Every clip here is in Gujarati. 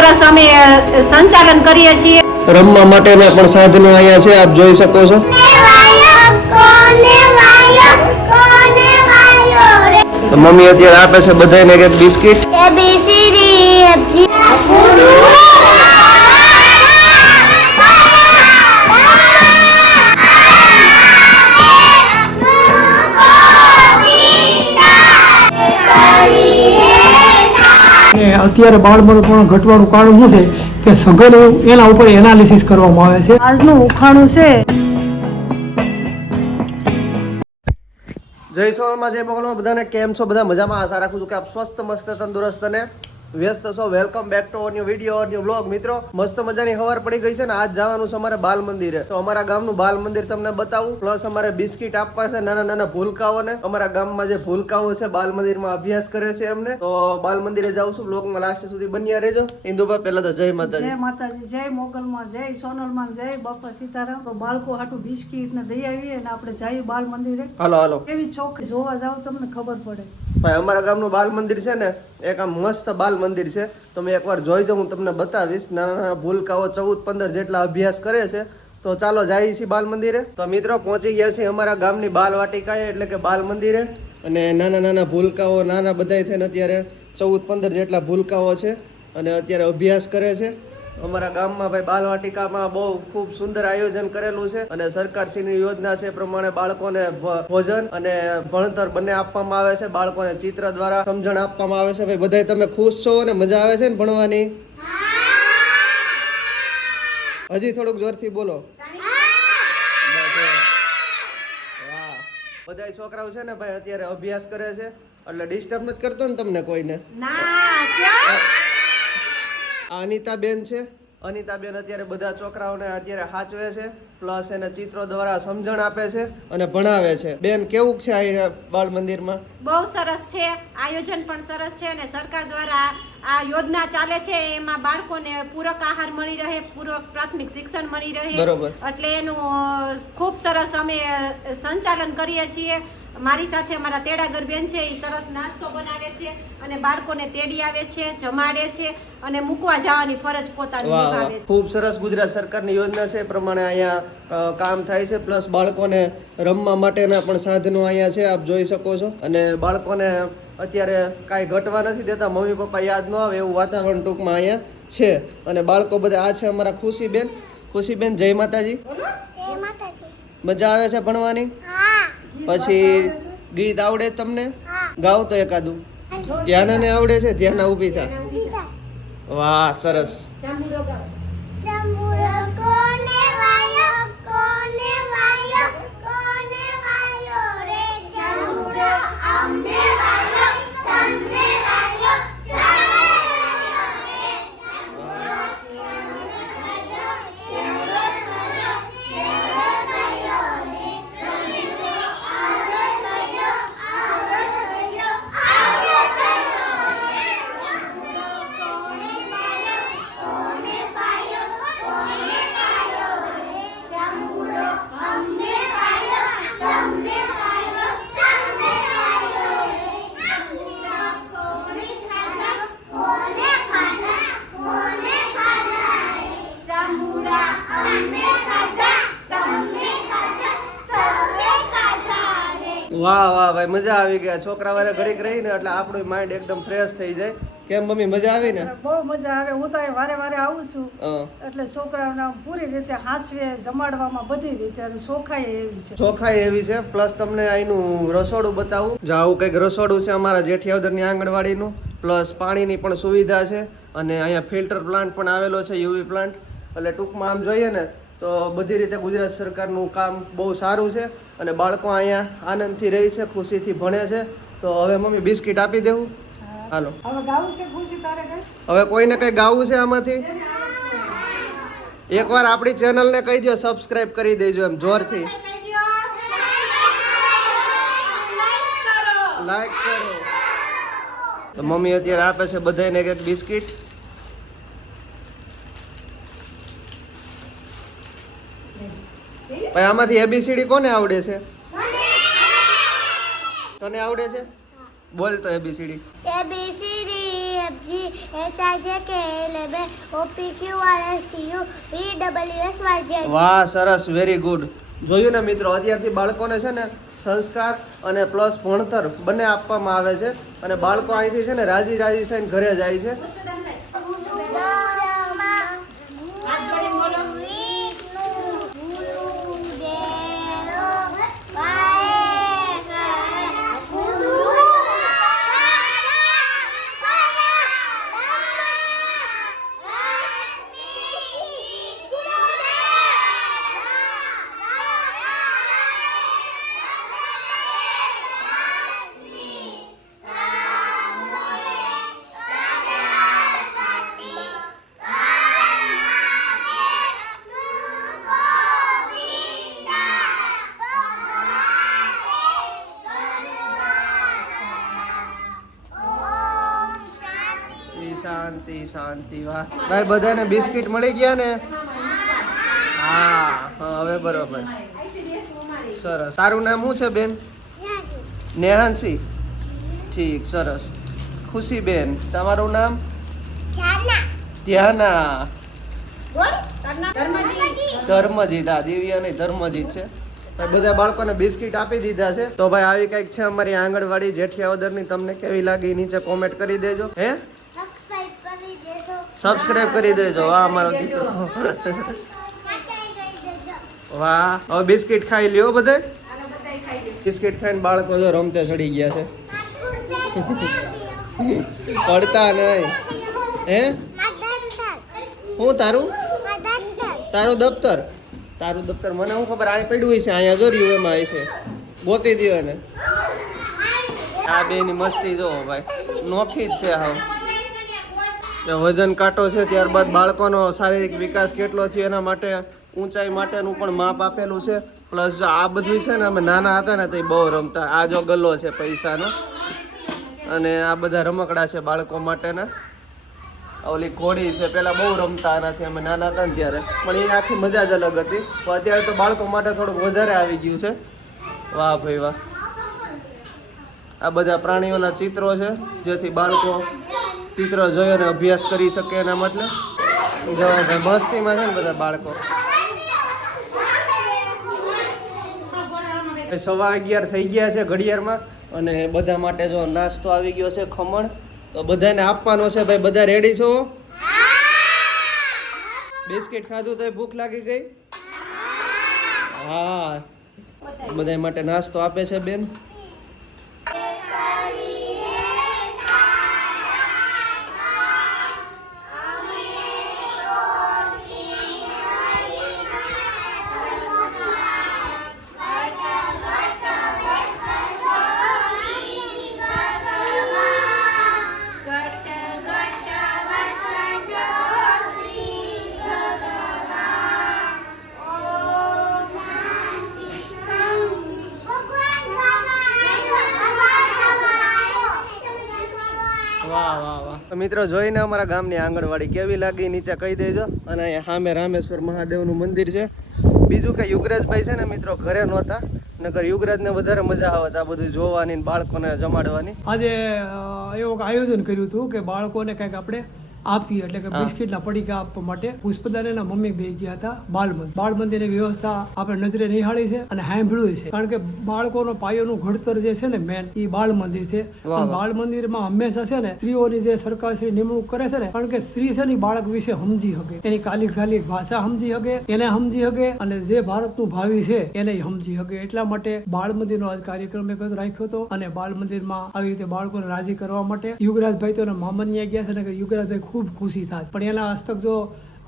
સરસ અમે સંચાલન કરીએ છીએ. રમવા માટેના પણ સાધનો અહીંયા છે આપ જોઈ શકો છો. તો મમ્મી અત્યારે આપે છે બધાને એક બિસ્કિટ. અને અત્યારે બાળમણ પણ ઘટવાનું કારણ શું છે કે સઘન એના ઉપર એનાલિસિસ કરવામાં આવે છે? આજનું ઉખાણું છે. જય સોનમાં જય મોગલમાં. બધાને કેમ છો? બધા મજામાં? આશા રાખું છું કે આપ સ્વસ્થ મસ્ત તંદુરસ્ત અને વ્યસ્ત છો. Welcome back to new video new blog મિત્રો મસ્ત મજાની હવાર પડી ગઈ છે ને આજ જવાનું છે અમારે બાલ મંદિરે. તો અમારા ગામનું બાલ મંદિર તમને બતાવું. પ્લસ અમારે બિસ્કિટ આપવા છે નાના નાના ભૂલકાઓને. અમારા ગામમાં જે ભૂલકાઓ છે બાલ મંદિરમાં અભ્યાસ કરે છે એમને. તો બાલ મંદિરે જાઉં છું. બ્લોગમાં લાસ્ટ સુધી બન્યા રહેજો. ઇન્દુભાઈ પહેલા તો જય માતાજી. જય માતાજી જય મોગલમાં જય સોનલમાં જય બાપા સીતારામ. તો બાળકો હાટું બિસ્કીટ ને દઈ આવીએ અને આપણે જઈએ બાલ મંદિરે. હાલો હાલો. કેવી ચોખ જોવા જાવ તમને ખબર પડે. ભાઈ અમારા ગામનું બાલ મંદિર છે ને એક આમ મસ્ત બાલ મંદિર છે. તમે એકવાર જોઈ જાઓ હું તમને બતાવીશ. નાના નાના ભૂલકાઓ ચૌદ પંદર જેટલા અભ્યાસ કરે છે. તો ચાલો જઈએ છીએ બાલ મંદિરે. તો મિત્રો પહોંચી ગયા છીએ અમારા ગામની બાલ વાટિકાએ, એટલે કે બાલ મંદિરે. અને નાના નાના ભૂલકાઓ નાના બધાય થઈને અત્યારે ચૌદ પંદર જેટલા ભૂલકાઓ છે. અને અત્યારે અભ્યાસ કરે છે. અમારા ગામમાં ભાઈ બાલવાટિકામાં બહુ ખૂબ સુંદર આયોજન કરેલું છે અને સરકારશ્રીની યોજના છે પ્રમાણે બાળકોને ભોજન અને ભણતર બંને આપવામાં આવે છે. બાળકોને ચિત્ર દ્વારા સમજણ આપવામાં આવે છે. ભાઈ બધાય તમે ખુશ છો અને મજા આવે છે ને ભણવાની? હજી થોડુંક જોરથી બોલો. બધા બધાય છોકરાઓ છે ને ભાઈ અત્યારે અભ્યાસ કરે છે. એટલે ડિસ્ટર્બ નથી કરતો ને તમને કોઈને? ના? આ અનિતાબેન છે. અનિતાબેન અત્યારે બધા છોકરાઓને અત્યારે સાચવે છે પ્લસ એને ચિત્રો દ્વારા સમજણ આપે છે અને ભણાવે છે. બેન કેવું છે આ બાળ મંદિરમાં? બહુ સરસ છે. આયોજન પણ સરસ છે અને સરકાર દ્વારા આ યોજના ચાલે છે. એમાં બાળકોને પૂરક આહાર મળી રહે પૂરક પ્રાથમિક શિક્ષણ મળી રહે. બરોબર. એટલે એનું ખૂબ સરસ અમે સંચાલન કરીએ છીએ. મારી સાથે અમારા તેડાગર બેન છે એ સરસ નાસ્તો બનાવે છે અને બાળકોને તેડી આવે છે જમાડે છે અને મૂકવા જવાની ફરજ પોતાની નિભાવે છે. ખૂબ સરસ ગુજરાત સરકારની યોજના છે. એ પ્રમાણે અહીંયા કામ થાય છે. પ્લસ બાળકોને રમવા માટેના પણ સાધનો અહીંયા છે. આપ જોઈ શકો છો. અને બાળકોને અત્યારે કાંઈ ઘટવા નથી દેતા. મમ્મી પપ્પા યાદ ન આવે એવું વાતાવરણ ટૂંકમાં અહીંયા છે. અને બાળકો બધા આ છે અમારા ખુશીબેન. ખુશીબેન જય માતાજી. મજા આવે છે ભણવાની? પછી ગીત આવડે તમને? ગાવ તો એકાદું. ધ્યાનાને આવડે છે, ધ્યાન ઊભી થા વાહ, સરસ. વાહ વાહ ભાઈ મજા આવી ગયા. છોકરા વાળા ઘડીક રહી ને એટલે આપણું માઇન્ડ એકદમ ફ્રેશ થઈ જાય. કેમ મમ્મી મજા આવી ને? બહુ મજા આવે. હું તો વારે વારે આવું છું. એટલે છોકરાઓને પૂરી રીતે હાંસવે જમાડવામાં બધી રીતે અને ચોખાઈ એવી છે. ચોખાઈ એવી છે. પ્લસ તમને અહીંનું રસોડું બતાવું. જો આવું કંઈક રસોડું છે અમારા જેઠિયાવદરની આંગણવાડીનું. પ્લસ પાણીની પણ સુવિધા છે. અને અહીંયા ફિલ્ટર પ્લાન્ટ પણ આવેલો છે યુવી પ્લાન્ટ એટલે ટૂંકમાં આમ જોઈએ ને તો બધી રીતે ગુજરાત સરકારનું કામ બહુ સારું છે અને બાળકો અહીંયા આનંદથી રહી છે ખુશીથી ભણે છે. તો હવે મમ્મી બિસ્કિટ આપી દેવું. હાલો. હવે કોઈને કઈ ગાવું છે આમાંથી? એકવાર આપણી ચેનલને કહી દો સબસ્ક્રાઇબ કરી દેજો એમ જોરથી. લાઈક કરો. તો મમ્મી અત્યારે આપે છે બધાને એક એક બિસ્કિટ. આમાંથી એબીસીડી કોને આવડે છે? તને આવડે છે? બોલ તો A B C D A B C D G H I J K L O P Q R S T U V W S Y Z વાહ સરસ વેરી ગુડ જોયું ને મિત્રો અત્યારથી બાળકોને છે ને સંસ્કાર અને પ્લસ ભણતર બંને આપવામાં આવે છે અને બાળકો અહીંથી છે ને રાજી રાજી થઈને ઘરે જાય છે. શાંતિ શાંતિ, વાહ. ભાઈ, બધાને બિસ્કિટ મળી ગયા ને? હા હવે બરોબર. સરસ. સારું નામ શું છે, બેન? નેહાંશી. ઠીક, સરસ. ખુશી, બેન. તમારું નામ? ધ્યાના. ધર્મજીત. હા, દિવ્યા નહીં, ધર્મજીત છે. બધા બાળકોને બિસ્કિટ આપી દીધા છે. તો ભાઈ, આવી કંઈક છે અમારી આંગણવાડી જેઠિયાવદરની તમને કેવી લાગી? નીચે કોમેન્ટ કરી દેજો. હે? સબસ્ક્રાઇબ કરી દેજો. વાહ અમારો દીકરો. વાહ. હવે બિસ્કિટ ખાઈ લ્યો બધે? બિસ્કિટ ખાઈને બાળકો જો રમતે ચડી ગયા છે. પડતા નહીં. હે? હું તારું? તારું દફતર? તારું દફતર મને હું ખબર અહીં પડ્યું છે અહીંયા જો રહ્યું એમાં આવી છે. ગોતી દ્યો ને આ બેની મસ્તી જો, ભાઈ. નોખી જ છે હાવ જે વજન કાંટો છે ત્યારબાદ બાળકોનો શારીરિક વિકાસ કેટલો થયો એના માટે, ઊંચાઈ માટેનું પણ માપ આપેલું છે. પ્લસ આ બધું છે ને અમે નાના હતા ને તે બહુ રમતા. આ જો ગલ્લો છે પૈસાનો. અને આ બધા રમકડા છે બાળકો માટેના. ઓલી ઘોડી છે, પેલા બહુ રમતા આનાથી. અમે નાના હતા ને ત્યારે. પણ એ આખી મજા જ અલગ હતી. પણ અત્યારે તો બાળકો માટે થોડુંક વધારે આવી ગયું છે. વાહ ભાઈ વાહ. આ બધા પ્રાણીઓના ચિત્રો છે, જેથી બાળકો ચિત્ર જોઈ અને અભ્યાસ કરી શકે એના માટે. જો મસ્તીમાં છે ને બધા બાળકો. સવા અગિયાર થઈ ગયા છે ઘડિયાળમાં અને બધા માટે જો નાસ્તો આવી ગયો છે ખમણ. તો બધાને આપવાનો છે, ભાઈ, બધા રેડી છો? બિસ્કિટ ખાધું તો ભૂખ લાગી ગઈ? હા. બધા માટે નાસ્તો આપે છે, બેન. તો મિત્રો જોઈને અમારા ગામની આંગણવાડી કેવી લાગી નીચે કહી દેજો. અને અહીંયા સામે રામેશ્વર મહાદેવનું મંદિર છે. બીજું કે યુગરાજભાઈ છે ને મિત્રો ઘરે નહોતા. નકર યુગરાજને વધારે મજા આવત આ બધું જોવાની બાળકોને જમાડવાની. આજે એવું આયોજન કર્યું હતું કે બાળકોને કંઈક આપણે આપીએ એટલે કે. બિસ્કિટના પડીકા આપવા માટે પુષ્પદાન એના મમ્મી બે ગયા હતા બાળમંદિર બાળ વ્યવસ્થા આપણે નજરે નિહાળી છે અને સાંભળ્યું છે. કારણ કે બાળકોનો પાયોનું ઘડતર જે છે ને મેન એ બાળ મંદિર છે. બાળ મંદિરમાં હંમેશા છે ને સ્ત્રીઓની જે સરકાર શ્રી નિમણૂક કરે છે ને કારણ કે સ્ત્રી છે ને બાળક વિશે સમજી શકે. એની કાલી ખાલી ભાષા સમજી શકે એને સમજી શકે અને જે ભારતનું ભાવિ છે એને સમજી શકે. એટલા માટે બાળ મંદિરનો આજ કાર્યક્રમ એક રાખ્યો હતો અને બાળ મંદિરમાં આવી રીતે બાળકોને રાજી કરવા માટે યુગરાજભાઈ તો મામનિયા ગયા છે ને કે યુગરાજભાઈ ખૂબ ખુશી થાય. પણ એના હસ્તક જો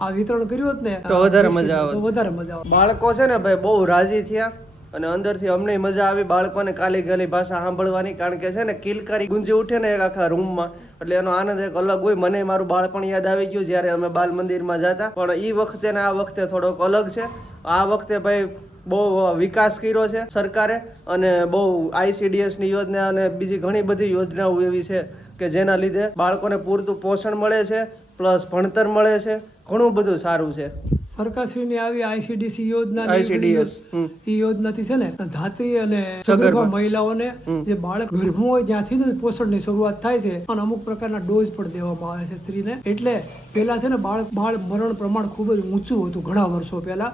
આ વિતરણ કર્યું હોત ને તો વધારે મજા આવે તો વધારે મજા આવે બાળકો છે ને ભાઈ બહુ રાજી થયા અને અંદરથી અમને મજા આવી બાળકોને કાલી ગાલી ભાષા સાંભળવાની કારણ કે છે ને કિલકારી ગુંજી ઉઠે ને એક આખા રૂમમાં એટલે એનો આનંદ એક અલગ હોય. મને મારું બાળપણ યાદ આવી ગયું જ્યારે અમે બાલ મંદિરમાં જતા. પણ એ વખતે ને આ વખતે થોડોક અલગ છે. આ વખતે ભાઈ બહુ વિકાસ કર્યો છે સરકારે અને બહુ આઈસીડીએસની ની યોજના અને બીજી ઘણી બધી યોજનાઓ એવી છે કે જેના લીધે બાળકોને પૂરતું પોષણ મળે છે, પ્લસ ભણતર મળે છે, ઘણું બધું સારું છે. સરકારશ્રીની આવી આઈસીડીસી યોજના એ યોજનાથી છે ને ધાત્રી અને સગર્ભા. મહિલાઓને જે બાળક ગર્ભમાં હોય ત્યાંથી જ પોષણની શરૂઆત થાય છે. અને અમુક પ્રકારના ડોઝ પણ દેવામાં આવે છે સ્ત્રીને. એટલે પેલા છે ને બાળ બાળ મરણ પ્રમાણ ખૂબ જ ઊંચું હતું ઘણા વર્ષો પહેલા.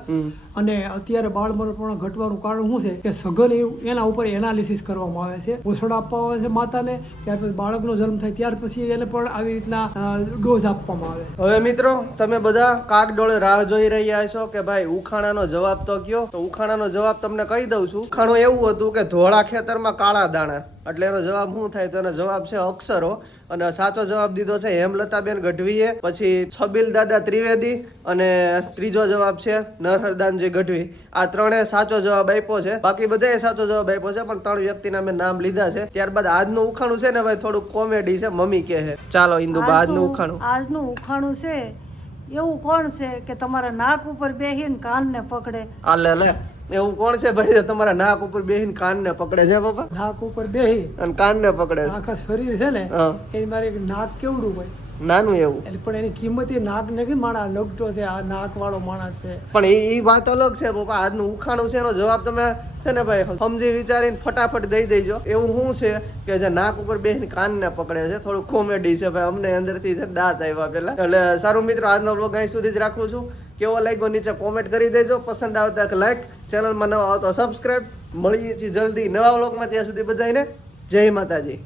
અને અત્યારે બાળ મરણ પ્રમાણ ઘટવાનું કારણ શું છે કે સઘન એના ઉપર એનાલિસિસ કરવામાં આવે છે. પોષણ આપવામાં આવે છે માતાને ત્યાર પછી બાળકનો જન્મ થાય ત્યાર પછી એને પણ આવી રીતના ડોઝ આપવામાં આવે. હવે મિત્રો તમે બધા કાગડોળે રાહ જોઈ રહ્યા છો કે ભાઈ ઉખાણાનો જવાબ તો કયો? તો ઉખાણાનો જવાબ તમને કહી દઉં છું. ઉખાણું એવું હતું કે ધોળા ખેતરમાં કાળા દાણા. એટલે એનો જવાબ શું થાય? તો એનો જવાબ છે અક્ષરો. અને સાચો જવાબ દીધો છે હેમલતાબેન ગઢવીએ. પછી છબીલ દાદા ત્રિવેદી અને ત્રીજો જવાબ છે નરહરદાનજી ગઢવી. આ ત્રણે સાચો જવાબ આપ્યો છે. બાકી બધાએ સાચો જવાબ આપ્યો છે પણ ત્રણ વ્યક્તિના મેં નામ લીધા છે. ત્યારબાદ આજનું ઉખાણું છે ને ભાઈ થોડુંક કોમેડી છે મમ્મી કહે ચાલો ઇન્દુબા આજનું ઉખાણું. આજનું ઉખાણું છે. એવું કોણ છે કે તમારા નાક ઉપર બેહીને કાનને પકડે? આ લે લે એવું કોણ છે ભાઈ તમારા નાક ઉપર બેહીને કાનને પકડે છે બાપા? નાક ઉપર બેહી અને કાનને પકડે આખા શરીર છે ને એ એની મારે નાક કેવડું હોય? નાનું એવું. એટલે પણ એની કિંમત એ નાક ને કે માણસ લગતો છે આ નાક વાળો માણસ છે. પણ એ વાત અલગ છે પપ્પા આજનું ઉખાણું છે એનો જવાબ તમે છે ને ભાઈ સમજી વિચારીને ફટાફટ દઈ દેજો. એવું શું છે કે જે નાક ઉપર બેસીને કાનને પકડે છે. થોડું કોમેડી છે ભાઈ. અમને અંદરથી થી દાંત આવ્યા પેલા. એટલે સારું મિત્રો આજનો બ્લોગ અહીં સુધી જ રાખું છું. કેવો લાગ્યો નીચે કોમેન્ટ કરી દેજો. પસંદ આવતા લાઈક ચેનલમાં નવા આવતો સબસ્ક્રાઈબ મળીએ છીએ જલ્દી નવા બ્લોગમાં ત્યાં સુધી બધાને જય માતાજી.